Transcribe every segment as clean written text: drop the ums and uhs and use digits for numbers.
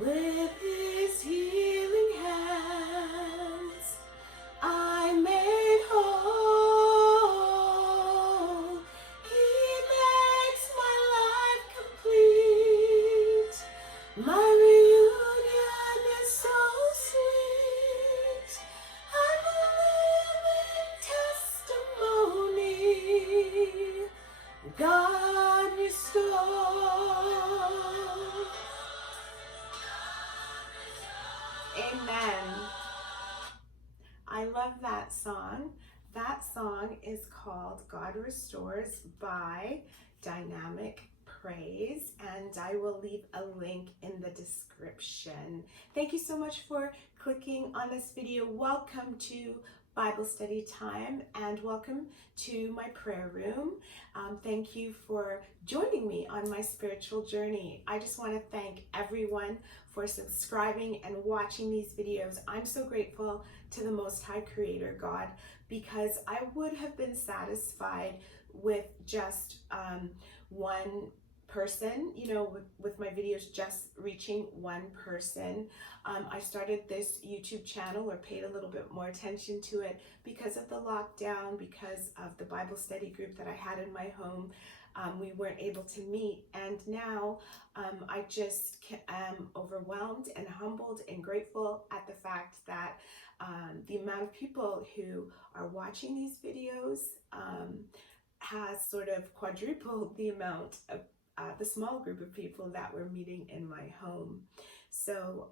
With his healing hands, I made whole. He makes my life complete. My reunion is so sweet. I'm a living testimony. God restores. Amen. I love that song. That song is called God Restores by Dynamic Praise, and I will leave a link in the description. Thank you so much for clicking on this video. Welcome to Bible study time and welcome to my prayer room. Thank you for joining me on my spiritual journey. I just want to thank everyone for subscribing and watching these videos. I'm so grateful to the Most High Creator God, because I would have been satisfied with just one person, with my videos just reaching one person. I started this YouTube channel, or paid a little bit more attention to it, because of the lockdown, because of the Bible study group that I had in my home. We weren't able to meet, and now I just am overwhelmed and humbled and grateful at the fact that the amount of people who are watching these videos has sort of quadrupled the amount of the small group of people that were meeting in my home. So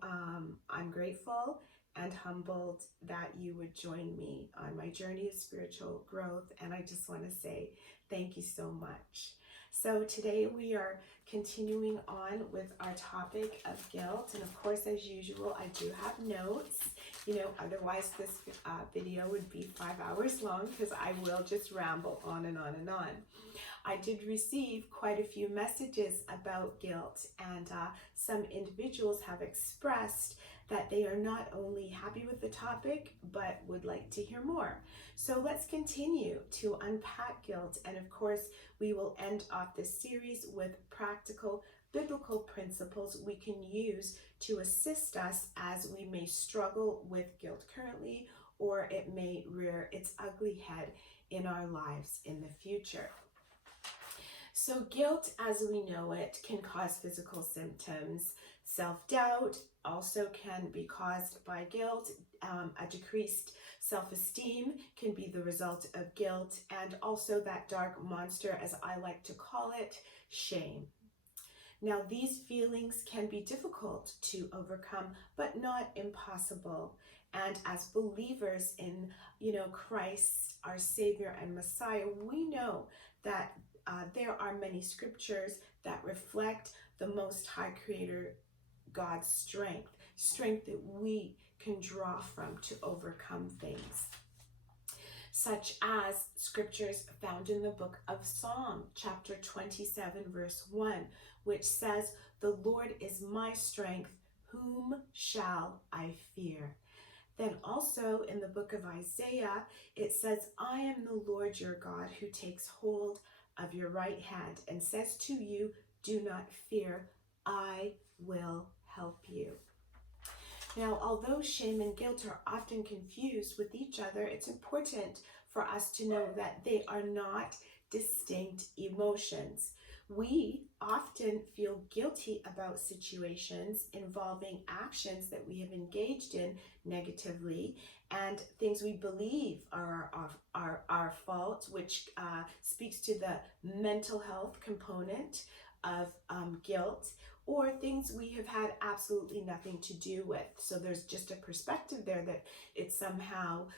I'm grateful and humbled that you would join me on my journey of spiritual growth, and I just want to say thank you so much. So today we are continuing on with our topic of guilt, and of course, as usual, I do have notes. Otherwise this video would be 5 hours long, because I will just ramble on and on and on. I did receive quite a few messages about guilt, and some individuals have expressed that they are not only happy with the topic, but would like to hear more. So let's continue to unpack guilt, and of course, we will end off this series with practical biblical principles we can use to assist us as we may struggle with guilt currently, or it may rear its ugly head in our lives in the future. So guilt, as we know it, can cause physical symptoms. Self-doubt also can be caused by guilt. A decreased self-esteem can be the result of guilt, and also that dark monster, as I like to call it, shame. Now, these feelings can be difficult to overcome, but not impossible. And as believers in, Christ, our Savior and Messiah, we know that there are many scriptures that reflect the Most High Creator God's strength that we can draw from to overcome things, such as scriptures found in the book of Psalm, chapter 27, verse 1, which says, "The Lord is my strength, whom shall I fear?" Then also in the book of Isaiah, it says, "I am the Lord your God, who takes hold of your right hand and says to you, do not fear, I will help you." Now, although shame and guilt are often confused with each other, it's important for us to know that they are not distinct emotions. We often feel guilty about situations involving actions that we have engaged in negatively, and things we believe are our fault, which speaks to the mental health component of guilt, or things we have had absolutely nothing to do with. So there's just a perspective there that it's somehow,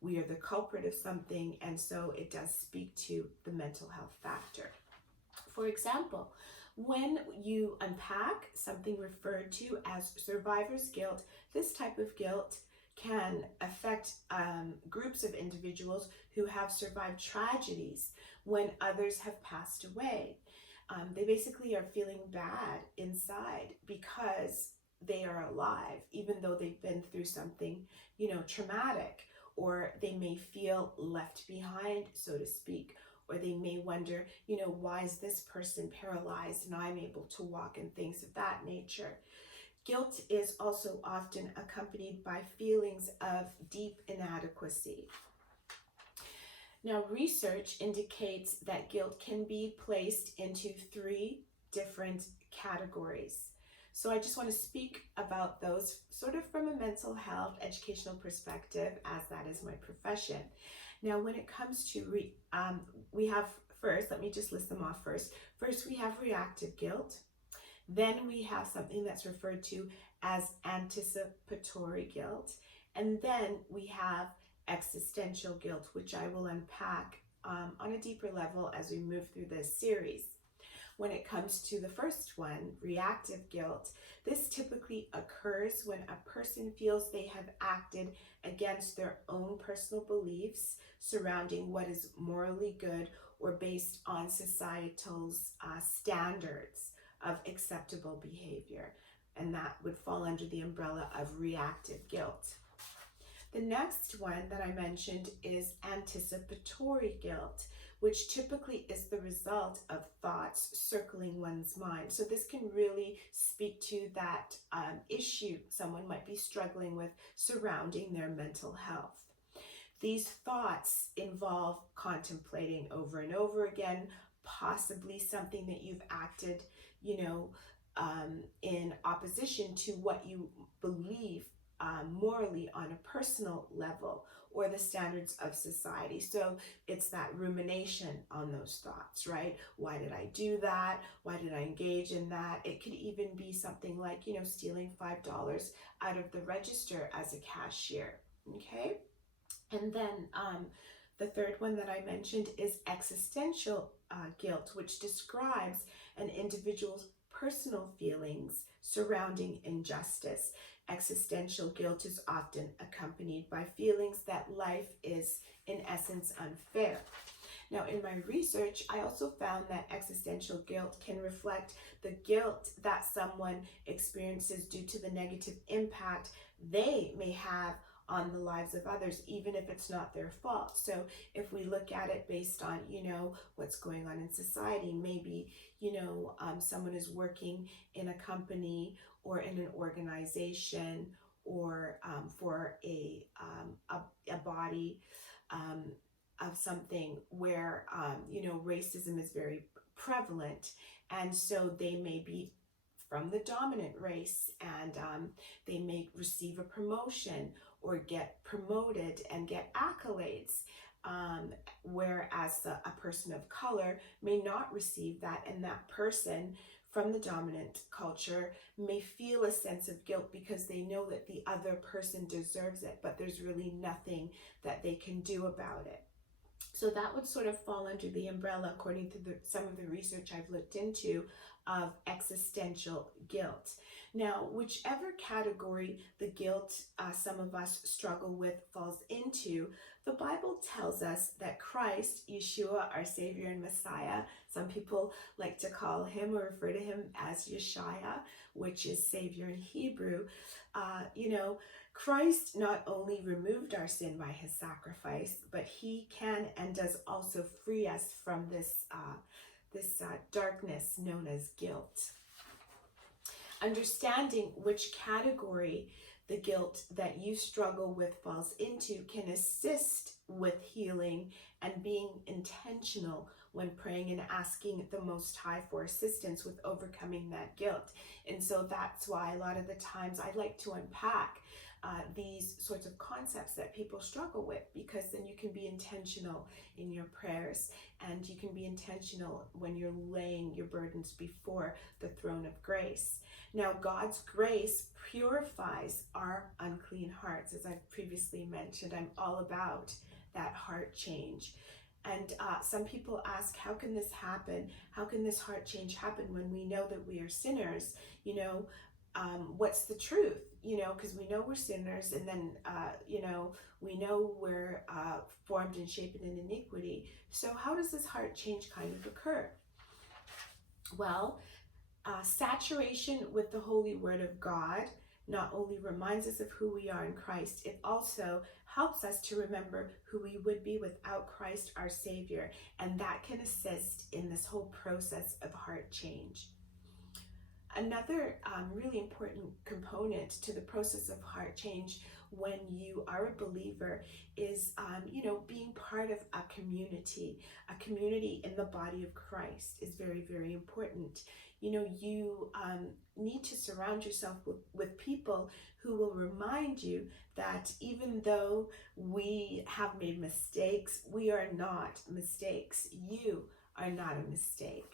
we are the culprit of something, and so it does speak to the mental health factor. For example, when you unpack something referred to as survivor's guilt, this type of guilt can affect groups of individuals who have survived tragedies when others have passed away. They basically are feeling bad inside because they are alive, even though they've been through something, traumatic, or they may feel left behind, so to speak, or they may wonder, why is this person paralyzed and I'm able to walk, and things of that nature. Guilt is also often accompanied by feelings of deep inadequacy. Now, research indicates that guilt can be placed into 3 different categories. So I just want to speak about those sort of from a mental health educational perspective, as that is my profession. Now, when it comes to, we have first, let me just list them off first. First, we have reactive guilt. Then we have something that's referred to as anticipatory guilt. And then we have existential guilt, which I will unpack on a deeper level as we move through this series. When it comes to the first one, reactive guilt, this typically occurs when a person feels they have acted against their own personal beliefs surrounding what is morally good or based on societal's standards of acceptable behavior. And that would fall under the umbrella of reactive guilt. The next one that I mentioned is anticipatory guilt, which typically is the result of thoughts circling one's mind. So this can really speak to that issue someone might be struggling with surrounding their mental health. These thoughts involve contemplating over and over again, possibly something that you've acted, in opposition to what you believe morally on a personal level or the standards of society. So it's that rumination on those thoughts, right? Why did I do that? Why did I engage in that? It could even be something like, stealing $5 out of the register as a cashier, okay? And then the third one that I mentioned is existential guilt, which describes an individual's personal feelings surrounding injustice. Existential guilt is often accompanied by feelings that life is, in essence, unfair. Now, in my research, I also found that existential guilt can reflect the guilt that someone experiences due to the negative impact they may have on the lives of others, even if it's not their fault. So if we look at it based on, what's going on in society, maybe, someone is working in a company or in an organization or for a body of something where, racism is very prevalent. And so they may be from the dominant race, and they may receive a promotion or get promoted and get accolades, whereas a person of color may not receive that, and that person from the dominant culture may feel a sense of guilt because they know that the other person deserves it, but there's really nothing that they can do about it. So that would sort of fall under the umbrella, according to some of the research I've looked into, of existential guilt. Now, whichever category the guilt some of us struggle with falls into, the Bible tells us that Christ, Yeshua, our Savior and Messiah, some people like to call him or refer to him as Yeshaya, which is Savior in Hebrew. Christ not only removed our sin by his sacrifice, but he can and does also free us from this darkness known as guilt. Understanding which category the guilt that you struggle with falls into can assist with healing and being intentional when praying and asking the Most High for assistance with overcoming that guilt. And so that's why a lot of the times I like to unpack these sorts of concepts that people struggle with, because then you can be intentional in your prayers, and you can be intentional when you're laying your burdens before the throne of grace. Now, God's grace purifies our unclean hearts. As I've previously mentioned, I'm all about that heart change. And some people ask, how can this happen? How can this heart change happen when we know that we are sinners? What's the truth? Because we know we're sinners, and then, we know we're formed and shaped in iniquity. So how does this heart change kind of occur? Well, saturation with the Holy Word of God not only reminds us of who we are in Christ, it also helps us to remember who we would be without Christ our Savior, and that can assist in this whole process of heart change. Another really important component to the process of heart change when you are a believer is, being part of a community. A community in the body of Christ is very, very important. You need to surround yourself with people who will remind you that even though we have made mistakes, we are not mistakes. You are not a mistake.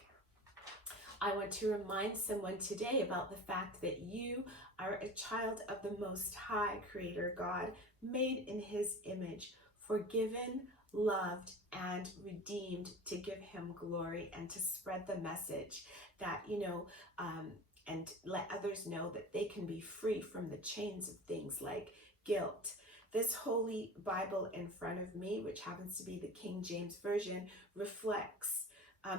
I want to remind someone today about the fact that you are a child of the Most High Creator God, made in His image, forgiven, loved, and redeemed to give Him glory and to spread the message that, and let others know that they can be free from the chains of things like guilt. This Holy Bible in front of me, which happens to be the King James Version, reflects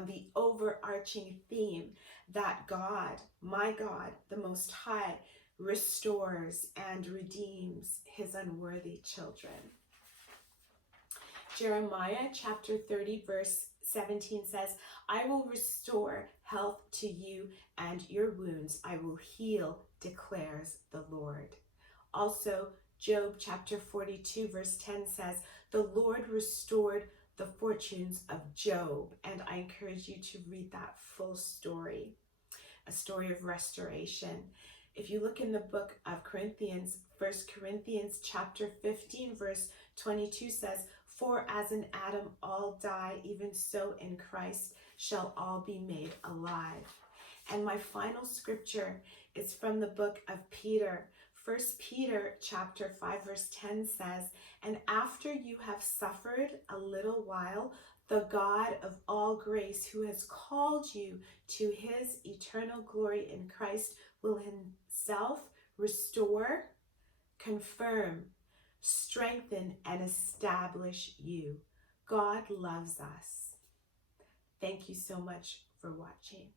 the overarching theme that God, my God, the Most High, restores and redeems His unworthy children. Jeremiah chapter 30 verse 17 says, I will restore health to you, and your wounds I will heal, declares the Lord. Also, Job chapter 42 verse 10 says, the Lord restored the fortunes of Job. And I encourage you to read that full story, a story of restoration. If you look in the book of Corinthians, 1 Corinthians chapter 15 verse 22 says, for as in Adam all die, even so in Christ shall all be made alive. And my final scripture is from the book of Peter. 1 Peter chapter 5 verse 10 says, and after you have suffered a little while, the God of all grace, who has called you to His eternal glory in Christ, will Himself restore, confirm, strengthen, and establish you. God loves us. Thank you so much for watching.